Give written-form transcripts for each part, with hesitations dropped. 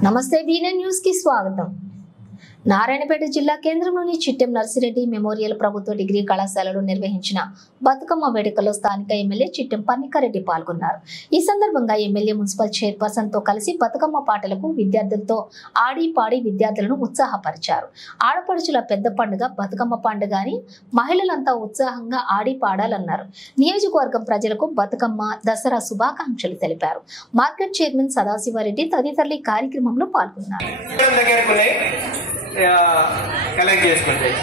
నమస్తే వీనెన్ న్యూస్ కి స్వాగతం. నారాయణపేట జిల్లా కేంద్రంలోని చిట్టెం నర్సిరెడ్డి మెమోరియల్ ప్రభుత్వ డిగ్రీ కళాశాలలో నిర్వహించిన బతుకమ్మ వేడుకలో స్థానిక ఎమ్మెల్యే చిట్టెం పన్నికారెడ్డి పాల్గొన్నారు. ఈ సందర్భంగా ఎమ్మెల్యే మున్సిపల్ చైర్పర్సన్ తో కలిసి బతుకమ్మ పాటలకు విద్యార్థులతో ఆడి పాడి విద్యార్థులను ఉత్సాహపరిచారు. ఆడపడుచుల పెద్ద పండుగ బతుకమ్మ పండుగ అని మహిళలంతా ఉత్సాహంగా ఆడి పాడాలన్నారు. నియోజకవర్గం ప్రజలకు బతుకమ్మ దసరా శుభాకాంక్షలు తెలిపారు. మార్కెట్ చైర్మన్ సదాశివారెడ్డి తదితరులు ఈ కార్యక్రమంలో పాల్గొన్నారు. కలెక్ట్ చేసుకుంటాయి.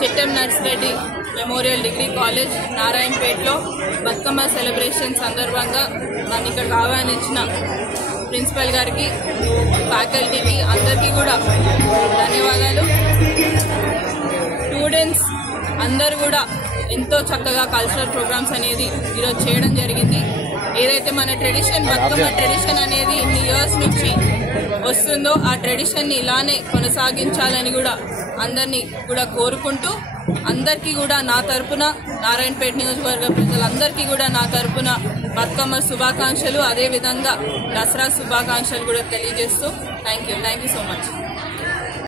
Chittem Narsireddy memorial degree college నారాయణపేటలో బతుకమ్మ సెలబ్రేషన్ సందర్భంగా నన్ను ఇక్కడికి ఆహ్వానించిన ప్రిన్సిపల్ గారికి, ఫ్యాకల్టీకి అందరికీ కూడా ధన్యవాదాలు. స్టూడెంట్స్ అందరూ కూడా ఎంతో చక్కగా కల్చరల్ ప్రోగ్రామ్స్ అనేది ఈరోజు చేయడం జరిగింది. ఏదైతే మన ట్రెడిషన్ బతుకమ్మ ట్రెడిషన్ అనేది ఇన్ని ఇయర్స్ నుంచి వస్తుందో ఆ ట్రెడిషన్ని ఇలానే కొనసాగించాలని కూడా అందరినీ కూడా కోరుకుంటూ, అందరికీ కూడా నా తరపున, నారాయణపేట నియోజకవర్గ ప్రజలందరికీ కూడా నా తరపున బతుకమ్మ శుభాకాంక్షలు, అదేవిధంగా దసరా శుభాకాంక్షలు కూడా తెలియజేస్తూ థ్యాంక్ యూ సో మచ్.